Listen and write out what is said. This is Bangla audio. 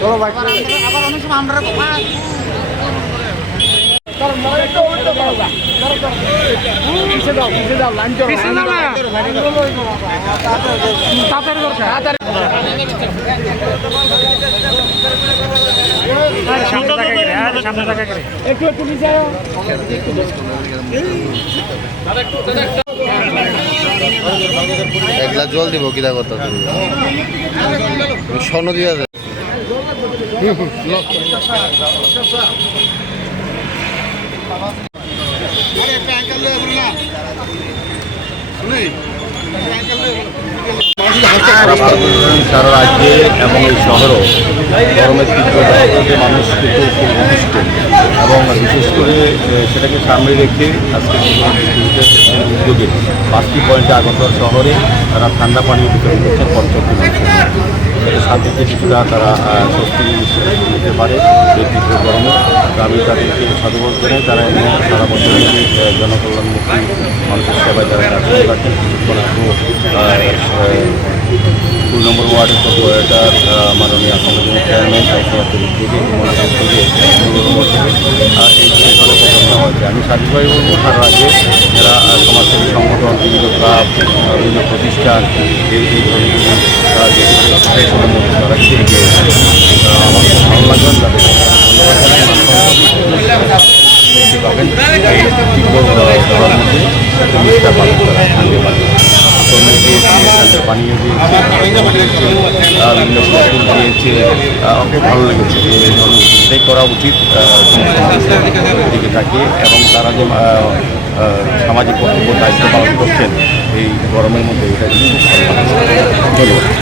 চলো ভাই আবার অনেক সময় আমরা এক গ্লাস জল দিব কিনা কথা স্বর্ণ দিয়ে আছে সারা রাজ্যে এবং এই শহরও গরমের তীব্রতা মানুষ কিন্তু খুব অতিষ্ঠ এবং বিশেষ করে সেটাকে সামনে রেখে আজকে উদ্যোগে 5টি পয়েন্টে আগরতলা শহরে তারা ঠান্ডা পানীয় বিতরণ করছে 65 মানুষের শান্তিতে কিছুটা তারা স্বস্তি নিতে পারে সেই তীব্র গরমে। তো আমি তাদেরকে সাধুবাদ জানাই, তারা সারা বছর জনকল্যাণমুখী মানুষের সেবায় তারা কাজ করে থাকেন। 2 নম্বর ওয়ার্ডের কর্পোরেটর মাননীয় আসামের চেয়ারম্যান সাহিত্যের উদ্যোগে এই ধরনের প্রথম নেওয়া হয়েছে। আমি সাধুভাই বলবো সারা রাজ্যে যারা সমাজসেবী সংগঠন, বিভিন্ন ক্লাব, বিভিন্ন প্রতিষ্ঠান এই ধরনের সেগুলোর মধ্যে তারা এগিয়ে আমার খুব ভালো লাগবেন তাদের পাবেন এই তীব্র ধরার মধ্যে জিনিসটা পালন করা থাকতে পারে। পানীয় দিয়েছে, বিভিন্ন ফুল দিয়েছে, খুব ভালো লেগেছে। এই ধরনের এটাই করা উচিত দিকে থাকে এবং তারা যে সামাজিক কর্তব্য দায়িত্ব পালন করছেন এই গরমের মধ্যে এটা খুব ভালো লাগছে। ধন্যবাদ।